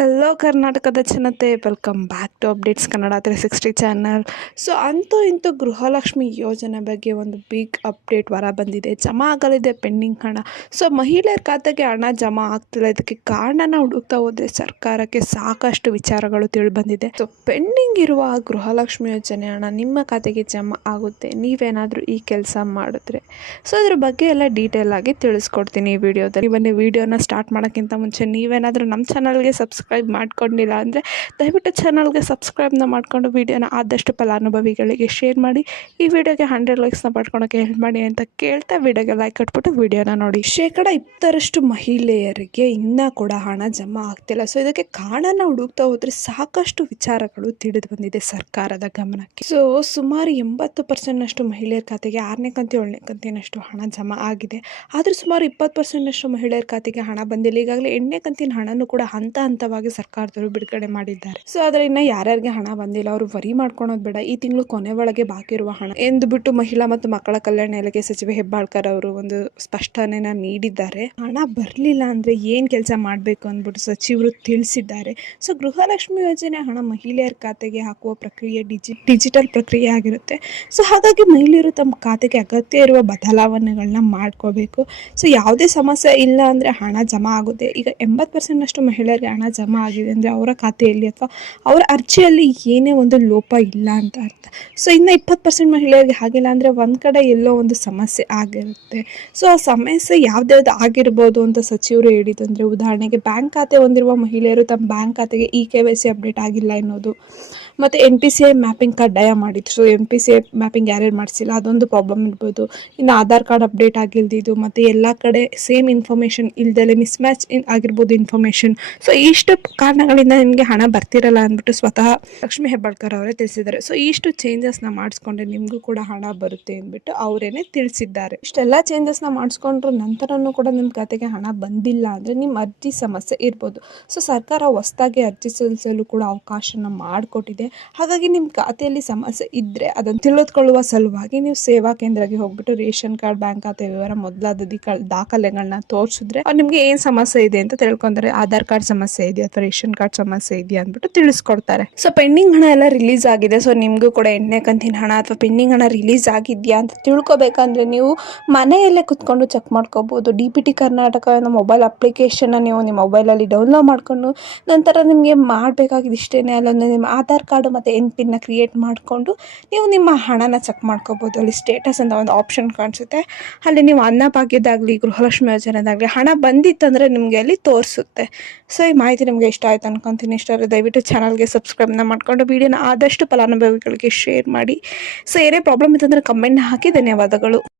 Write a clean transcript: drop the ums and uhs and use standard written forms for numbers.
Hello ಕರ್ನಾಟಕದ ಜನತೆ, welcome back to updates Kannada 360 channel. So ಅಂತೂ ಇಂತೂ ಗೃಹಲಕ್ಷ್ಮಿ ಯೋಜನೆ ಬಗ್ಗೆ ಒಂದು ಬಿಗ್ ಅಪ್ಡೇಟ್ ಹೊರ ಬಂದಿದೆ. ಜಮಾ ಆಗಲಿದೆ ಪೆಂಡಿಂಗ್ ಹಣ. ಸೊ ಮಹಿಳೆಯರ ಖಾತೆಗೆ ಹಣ ಜಮಾ ಆಗ್ತಿಲ್ಲ. ಇದಕ್ಕೆ ಕಾರಣನ ಹುಡುಕ್ತಾ ಹೋದರೆ ಸರ್ಕಾರಕ್ಕೆ ಸಾಕಷ್ಟು ವಿಚಾರಗಳು ತಿಳಿಬಂದಿದೆ. ಸೊ ಪೆಂಡಿಂಗ್ ಇರುವ ಗೃಹಲಕ್ಷ್ಮಿ ಯೋಜನೆ ಹಣ ನಿಮ್ಮ ಖಾತೆಗೆ ಜಮಾ ಆಗುತ್ತೆ ನೀವೇನಾದರೂ ಈ ಕೆಲಸ ಮಾಡಿದ್ರೆ. ಸೊ ಅದ್ರ ಬಗ್ಗೆ ಎಲ್ಲ ಡೀಟೇಲ್ ಆಗಿ ತಿಳಿಸ್ಕೊಡ್ತೀನಿ ಈ ವಿಡಿಯೋದಲ್ಲಿ. ಬನ್ನಿ, ವಿಡಿಯೋನ ಸ್ಟಾರ್ಟ್ ಮಾಡೋಕ್ಕಿಂತ ಮುಂಚೆ ನೀವೇನಾದರೂ ನಮ್ಮ ಚಾನಲ್ಗೆ ಸಬ್ಸ್ಕ್ರೈಬ್ ಮಾಡ್ಕೊಂಡಿಲ್ಲ ಅಂದರೆ ದಯವಿಟ್ಟು ಚಾನಲ್ಗೆ ಸಬ್ಸ್ಕ್ರೈಬ್ನ ಮಾಡಿಕೊಂಡು ವಿಡಿಯೋನ ಆದಷ್ಟು ಫಲಾನುಭವಿಗಳಿಗೆ ಶೇರ್ ಮಾಡಿ. ಈ ವಿಡಿಯೋಗೆ 100 ಲೈಕ್ಸ್ನ ಪಡ್ಕೊಳಕ್ಕೆ ಹೆಲ್ಪ್ ಮಾಡಿ ಅಂತ ಕೇಳ್ತಾ ವಿಡಿಯೋಗೆ ಲೈಕ್ ಕೊಟ್ಬಿಟ್ಟು ವಿಡಿಯೋನ ನೋಡಿ. 20% ಮಹಿಳೆಯರಿಗೆ ಇನ್ನೂ ಕೂಡ ಹಣ ಜಮಾ ಆಗ್ತಿಲ್ಲ. ಸೊ ಇದಕ್ಕೆ ಕಾರಣನ ಹುಡುಕ್ತಾ ಹೋದರೆ ಸಾಕಷ್ಟು ವಿಚಾರಗಳು ತಿಳಿದು ಬಂದಿದೆ ಸರ್ಕಾರದ ಗಮನಕ್ಕೆ. ಸೊ ಸುಮಾರು 80% ಮಹಿಳೆಯರ ಖಾತೆಗೆ 6ನೇ ಕಂತು 7ನೇ ಕಂತಿನಷ್ಟು ಹಣ ಜಮಾ ಆಗಿದೆ. ಆದರೆ ಸುಮಾರು 20% ಮಹಿಳೆಯರ ಖಾತೆಗೆ ಹಣ ಬಂದಿಲ್ಲ. ಈಗಾಗಲೇ 8ನೇ ಕಂತಿನ ಹಣನೂ ಕೂಡ ಹಂತವಾಗಿ ಸರ್ಕಾರದವರು ಬಿಡುಗಡೆ ಮಾಡಿದ್ದಾರೆ. ಸೊ ಆದರೆ ಇನ್ನು ಯಾರ್ಯಾರಿಗೆ ಹಣ ಬಂದಿಲ್ಲ ಅವರು ವರಿ ಮಾಡ್ಕೊಳೋದು ಬೇಡ. ಈ ತಿಂಗಳು ಕೊನೆ ಒಳಗೆ ಬಾಕಿ ಇರುವ ಹಣ ಎಂದು ಬಿಟ್ಟು ಮಹಿಳಾ ಮತ್ತು ಮಕ್ಕಳ ಕಲ್ಯಾಣ ಇಲಾಖೆ ಸಚಿವೆ ಹೆಬ್ಬಾಳ್ಕರ್ ಅವರು ಒಂದು ಸ್ಪಷ್ಟನೆನ ನೀಡಿದ್ದಾರೆ. ಹಣ ಬರಲಿಲ್ಲ ಅಂದ್ರೆ ಏನ್ ಕೆಲಸ ಮಾಡಬೇಕು ಅಂದ್ಬಿಟ್ಟು ಸಚಿವರು ತಿಳಿಸಿದ್ದಾರೆ. ಸೊ ಗೃಹಲಕ್ಷ್ಮಿ ಯೋಜನೆ ಹಣ ಮಹಿಳೆಯರ ಖಾತೆಗೆ ಹಾಕುವ ಪ್ರಕ್ರಿಯೆ ಡಿಜಿಟಲ್ ಪ್ರಕ್ರಿಯೆ ಆಗಿರುತ್ತೆ. ಸೊ ಹಾಗಾಗಿ ಮಹಿಳೆಯರು ತಮ್ಮ ಖಾತೆಗೆ ಅಗತ್ಯ ಇರುವ ಬದಲಾವಣೆಗಳನ್ನ ಮಾಡ್ಕೋಬೇಕು. ಸೊ ಯಾವುದೇ ಸಮಸ್ಯೆ ಇಲ್ಲ ಅಂದ್ರೆ ಹಣ ಜಮಾ ಆಗುತ್ತೆ. ಈಗ 80% ಮಹಿಳೆಯರಿಗೆ ಹಣ ಜಮಾ ಆಗಿದೆ ಅಂದರೆ ಅವರ ಖಾತೆಯಲ್ಲಿ ಅಥವಾ ಅವರ ಅರ್ಜಿಯಲ್ಲಿ ಏನೇ ಒಂದು ಲೋಪ ಇಲ್ಲ ಅಂತ ಅರ್ಥ. ಸೊ ಇನ್ನು 20% ಮಹಿಳೆಯರಿಗೆ ಆಗಿಲ್ಲ ಅಂದರೆ ಒಂದು ಕಡೆ ಎಲ್ಲೋ ಒಂದು ಸಮಸ್ಯೆ ಆಗಿರುತ್ತೆ. ಸೊ ಆ ಸಮಸ್ಯೆ ಯಾವ್ದ್ಯಾವ್ದು ಆಗಿರ್ಬೋದು ಅಂತ ಸಚಿವರು ಹೇಳಿದ್ದು ಅಂದರೆ, ಉದಾಹರಣೆಗೆ ಬ್ಯಾಂಕ್ ಖಾತೆ ಹೊಂದಿರುವ ಮಹಿಳೆಯರು ತಮ್ಮ ಬ್ಯಾಂಕ್ ಖಾತೆಗೆ KYC ಅಪ್ಡೇಟ್ ಆಗಿಲ್ಲ ಎನ್ನೋದು, ಮತ್ತು NPCI ಮ್ಯಾಪಿಂಗ್ ಕಡ್ಡಾಯ ಮಾಡಿದ್ರು. ಸೊ NPCI ಮ್ಯಾಪಿಂಗ್ ಯಾರ್ಯಾರು ಮಾಡಿಸಿಲ್ಲ ಅದೊಂದು ಪ್ರಾಬ್ಲಮ್ ಇರ್ಬೋದು. ಇನ್ನು ಆಧಾರ್ ಕಾರ್ಡ್ ಅಪ್ಡೇಟ್ ಆಗಿಲ್ದಿದ್ದು, ಮತ್ತು ಎಲ್ಲ ಕಡೆ ಸೇಮ್ ಇನ್ಫಾರ್ಮೇಷನ್ ಇಲ್ದಲೆ ಮಿಸ್ಮ್ಯಾಚ್ ಆಗಿರ್ಬೋದು ಇನ್ಫಾರ್ಮೇಷನ್. ಸೊ ಇಷ್ಟು ಕಾರಣಗಳಿಂದ ನಿಮಗೆ ಹಣ ಬರ್ತಿರಲ್ಲ ಅಂದ್ಬಿಟ್ಟು ಸ್ವತಃ ಲಕ್ಷ್ಮಿ ಹೆಬ್ಬಾಳ್ಕರ್ ಅವರೇ ತಿಳಿಸಿದ್ದಾರೆ. ಸೊ ಇಷ್ಟು ಚೇಂಜಸ್ನ ಮಾಡಿಸ್ಕೊಂಡ್ರೆ ನಿಮಗೂ ಕೂಡ ಹಣ ಬರುತ್ತೆ ಅಂದ್ಬಿಟ್ಟು ಅವರೇನೆ ತಿಳಿಸಿದ್ದಾರೆ. ಇಷ್ಟೆಲ್ಲ ಚೇಂಜಸ್ನ ಮಾಡಿಸ್ಕೊಂಡ್ರ ನಂತರನೂ ಕೂಡ ನಿಮ್ಮ ಖಾತೆಗೆ ಹಣ ಬಂದಿಲ್ಲ ಅಂದರೆ ನಿಮ್ಮ ಅರ್ಜಿ ಸಮಸ್ಯೆ ಇರ್ಬೋದು. ಸೊ ಸರ್ಕಾರ ಹೊಸದಾಗಿ ಅರ್ಜಿ ಸಲ್ಲಿಸಲು ಕೂಡ ಅವಕಾಶನ ಮಾಡಿಕೊಟ್ಟಿದೆ. ಹಾಗಾಗಿ ನಿಮ್ಮ ಖಾತೆಯಲ್ಲಿ ಸಮಸ್ಯೆ ಇದ್ದರೆ ಅದನ್ನು ತಿಳಿದುಕೊಳ್ಳುವ ಸಲುವಾಗಿ ನೀವು ಸೇವಾ ಕೇಂದ್ರಕ್ಕೆ ಹೋಗ್ಬಿಟ್ಟು ರೇಷನ್ ಕಾರ್ಡ್, ಬ್ಯಾಂಕ್ ಖಾತೆ ವಿವರ ಮೊದಲಾದ ದಾಖಲೆಗಳನ್ನ ತೋರಿಸಿದ್ರೆ ನಿಮಗೆ ಏನು ಸಮಸ್ಯೆ ಇದೆ ಅಂತ ತಿಳ್ಕೊಂತಾರೆ. ಆಧಾರ್ ಕಾರ್ಡ್ ಸಮಸ್ಯೆ ಇದೆಯಾ ಅಥವಾ ರೇಷನ್ ಕಾರ್ಡ್ ಸಮಸ್ಯೆ ಇದೆಯಾ ಅಂದ್ಬಿಟ್ಟು ತಿಳಿಸ್ಕೊಡ್ತಾರೆ. ಸೊ ಪೆಂಡಿಂಗ್ ಹಣ ಎಲ್ಲ ರಿಲೀಸ್ ಆಗಿದೆ. ಸೊ ನಿಮಗೂ ಕೂಡ 8ನೇ ಕಂತಿನ ಹಣ ಅಥವಾ ಪೆಂಡಿಂಗ್ ಹಣ ರಿಲೀಸ್ ಆಗಿದೆಯಾ ಅಂತ ತಿಳ್ಕೊಬೇಕಂದ್ರೆ ನೀವು ಮನೆಯಲ್ಲೇ ಕುತ್ಕೊಂಡು ಚೆಕ್ ಮಾಡ್ಕೋಬಹುದು. DBT ಕರ್ನಾಟಕ ಅನ್ನೋ ಮೊಬೈಲ್ ಅಪ್ಲಿಕೇಶನ್ ನೀವು ನಿಮ್ಮ ಮೊಬೈಲಲ್ಲಿ ಡೌನ್ಲೋಡ್ ಮಾಡ್ಕೊಂಡು ನಂತರ ನಿಮಗೆ ಮಾಡಬೇಕಾಗಿದ್ದು ಇಷ್ಟೇನೆ. ಅಲ್ಲೊಂದು ನಿಮ್ಮ ಆಧಾರ್ ಕಾರ್ಡು ಮತ್ತು NPN ಕ್ರಿಯೇಟ್ ಮಾಡಿಕೊಂಡು ನೀವು ನಿಮ್ಮ ಹಣನ ಚೆಕ್ ಮಾಡ್ಕೋಬಹುದು. ಅಲ್ಲಿ ಸ್ಟೇಟಸ್ ಅಂತ ಒಂದು ಆಪ್ಷನ್ ಕಾಣಿಸುತ್ತೆ. ಅಲ್ಲಿ ನೀವು ಅನ್ನಭಾಗ್ಯದಾಗಲಿ ಗೃಹಲಕ್ಷ್ಮಿ ಯೋಜನೆದಾಗಲಿ ಹಣ ಬಂದಿತ್ತಂದರೆ ನಿಮಗೆ ಅಲ್ಲಿ ತೋರಿಸುತ್ತೆ. ಸೊ ಈ ಮಾಹಿತಿ ನಿಮಗೆ ಇಷ್ಟ ಆಯ್ತು ಅನ್ಕೊಂತೀನಿ. ಇಷ್ಟ ಆದರೆ ದಯವಿಟ್ಟು ಚಾನಲ್ಗೆ ಸಬ್ಸ್ಕ್ರೈಬ್ನ ಮಾಡ್ಕೊಂಡು ವಿಡಿಯೋನ ಆದಷ್ಟು ಫಲಾನುಭವಿಗಳಿಗೆ ಶೇರ್ ಮಾಡಿ. ಸೊ ಏನೇ ಪ್ರಾಬ್ಲಮ್ ಇತ್ತಂದರೆ ಕಮೆಂಟ್ನ ಹಾಕಿ. ಧನ್ಯವಾದಗಳು.